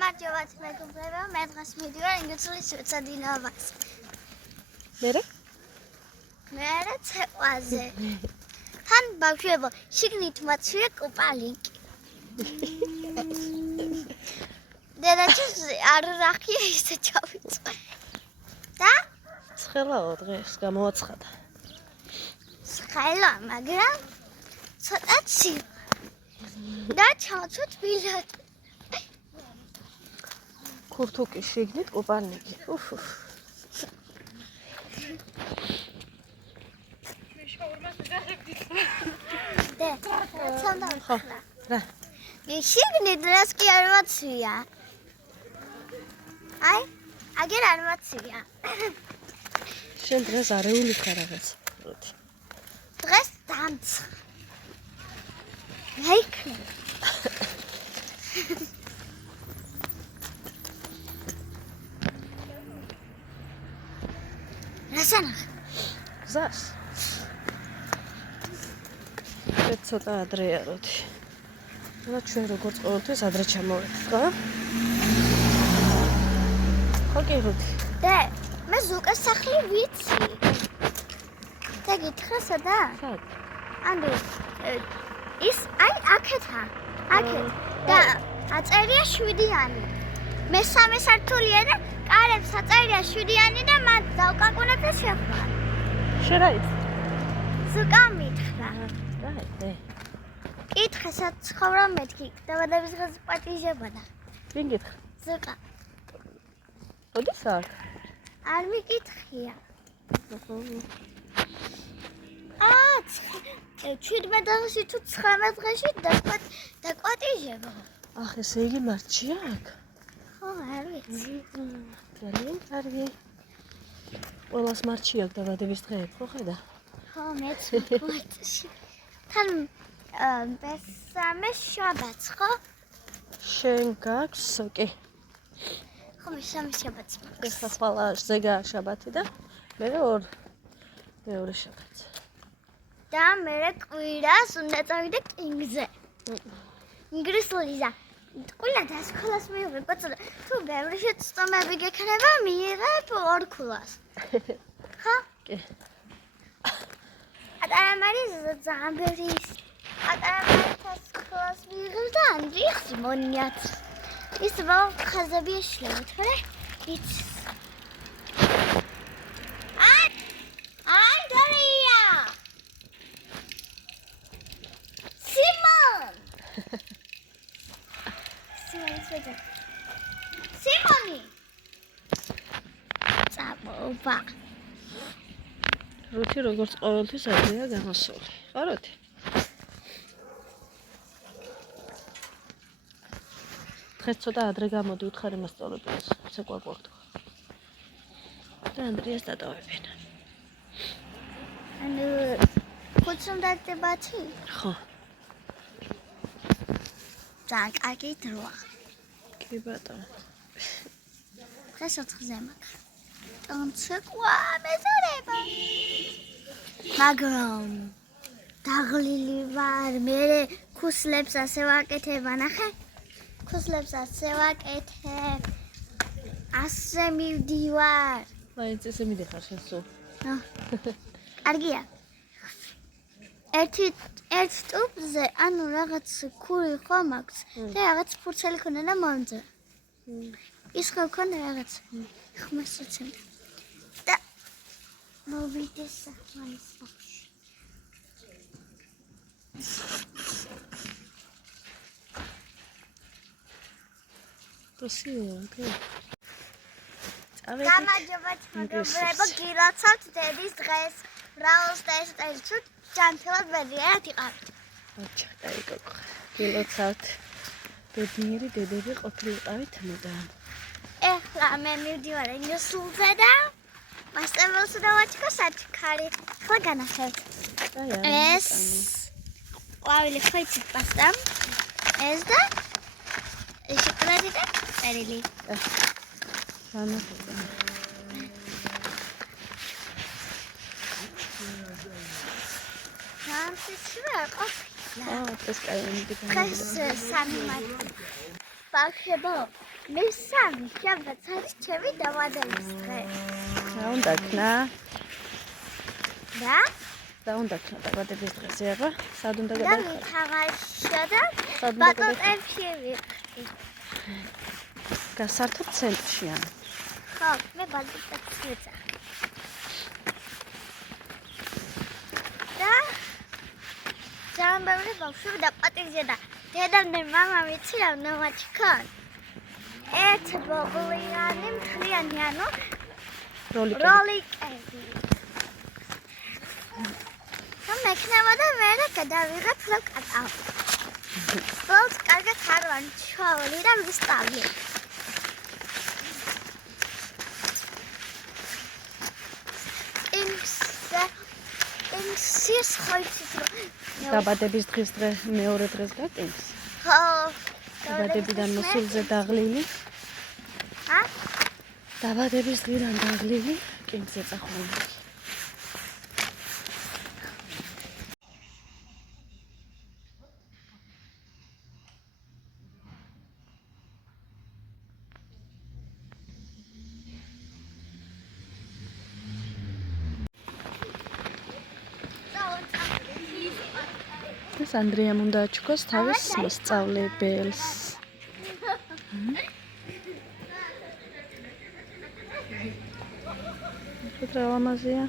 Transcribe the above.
გამარჯობათ მეგობრებო, მე დღეს მივიდივარ ინგლისურის უცოდინობას. მერე ცეკვაზე. თან ბავშვებო, შიგნით მოცვია კუპალინკი. დედაჩემს არ რახია ისე ჩავიწვე. და? ცხელაო დღეს გამოაცხადა. ცხელა, მაგრამ ცოტა ცივა. და ჩავწვეთ ბილად. ქურთუკი შიგნით კუპალინკი. ხო, რა. შიგნით რას კი არ მოცვია. აი, აგერ არ მოცვია. შენ დღეს არეული ხარ რაღაც. დღეს დამცხ. მეიქნე. რასანახ? გზას. ცოტა ადრეა როდი. და ჩვენ როგორც ყოველთვის ადრე ჩამოვედი, ხო? ხო კი როდი. და მე ზუკას სახლი ვიცი. და გითხრა სადა? სად? ანუ ის აი აქეთა. აქეთ. და აწერია 7-იანი. მესამე სართულია და კარებს აწერია 7-იანი და მათ დავკაკუნებდა შეხვდა. შერაიც. ზუკა მითხრა. რაი? კითხე საცხოვრა მეთქი. დაბადების დღეს პატიჟებოდა. ვინ გითხრა? ზუკა. როდის აქ? არ მიკითხია. 17 დღეში თუ 19 დღეში დაკვატიჟება. ახ ესე იგი მარტში აქ? ხო, არ ვიცი. ძალიან კარგი. ყველას მარტში აქ დაბადების დღეები, ხო ხედა? ხო, მეც მარტში. თან მესამე შაბათს, ხო? შენ გაქვს სოკი. ხო, მესამე შაბათს მაქვს. ეხლა ხვალა ზეგა შაბათი და მეორე შაბათი. და მე კვირას უნდა წავიდე კინგზე. ინგლისურიზა. ყველა და სკოლას მივიღე, კაცო. თუ ბევრი შეცდომები გექნება, მიიღებ 2 ქულას. ხო? კი. ატარა მარის ძალიან ბევრი ატარა მარის სკოლას მიიღებ და ანდრიხს მონიათ. ის ხაზები ეშლება, თორე იცის. Andrea! Simon! Simoni! Წაბობა. რუთი როგორც ყოველთვის ადრეა გამოსული. ხო რუთი? დღეს ცოტა ადრე გამოდი უთხარი მასწავლებელს, საკვაკურთო. და ანდრიას დატოვებენ. ანუ ხუთსუნდა დებათი? ხო. ძალიან კარგი დროა. კი ბატონო. დღეს 4-ზე მაქვს. ტონცეკვა მეზარება. მაგრამ დაღლილი ვარ, მე ქუსლებს ასე ვაკეთებ, ნახე? ქუსლებს ასე ვაკეთებ. ასე მივდივარ. მაინც ესე მიდიხარ შენ სულ. კარგია. ერთ ტუბზე, ანუ რაღაც ქური ხო მაქვს და რაღაც ფურცელი ქონდა და მომძა. ის ხო ქონდა რაღაც ხმასოცემ. და მოვიდე საფანის ბოქში. პროსიო, ოკეი. გამარჯობათ მეგობრებო, გილოცავთ დედის დღეს. ბრაულს და ეს თუ ჯანმრთელად ვერიანად იყავით. აჩა, დაი გოგო. გილოცავთ. ბედნიერი დედები ყოფილიყავით მუდამ. ეხლა მე მივდივარ ინგლისურზე და მასწავლებლს დავაჩქო საჩქარი. ახლა განახევთ. ეს ყვავილი ხო იცით პასტა? ეს და შოკოლადი და წერილი. განახევთ. სამსიცივე არ ყოფილა. ეს კაი მიდიხარ. დღეს 3 მარტი. ბავშვებო, მესამე შაბათს არის ჩემი დაბადების დღე. რა უნდა ქნა? და? რა უნდა ქნა დაბადების დღეზე, აბა? სად უნდა და გადაიხადო? მითაღაშია და სად უნდა ბატონებში ვიყრი. გასართობ ცენტრში ან? ხო, მე ბატონებში ვეცა. და ძალიან ბევრი ბავშვები დაპატიჟე და დედამ და მამამ იცი რა უნდა მაჩქან. ერთ ბობლიანი მთლიანი ანუ როლიკები. მექნება და მე გადავიღებ რა კატავ. ბოლოს კარგად არ ვარ ჩავალი და ვისწავლე. იმსის ხოიცით დაბადების დღის დღე მეორე დღეს გაკეთეს? ხო. დაბადებიდან მოსულზე დაღლილი? ა? დაბადების დღიდან დაღლილი კინგზე წახვეული. ეს ანდრიამ უნდა აჩქოს თავის მოსწავლებელს. რა ლამაზია?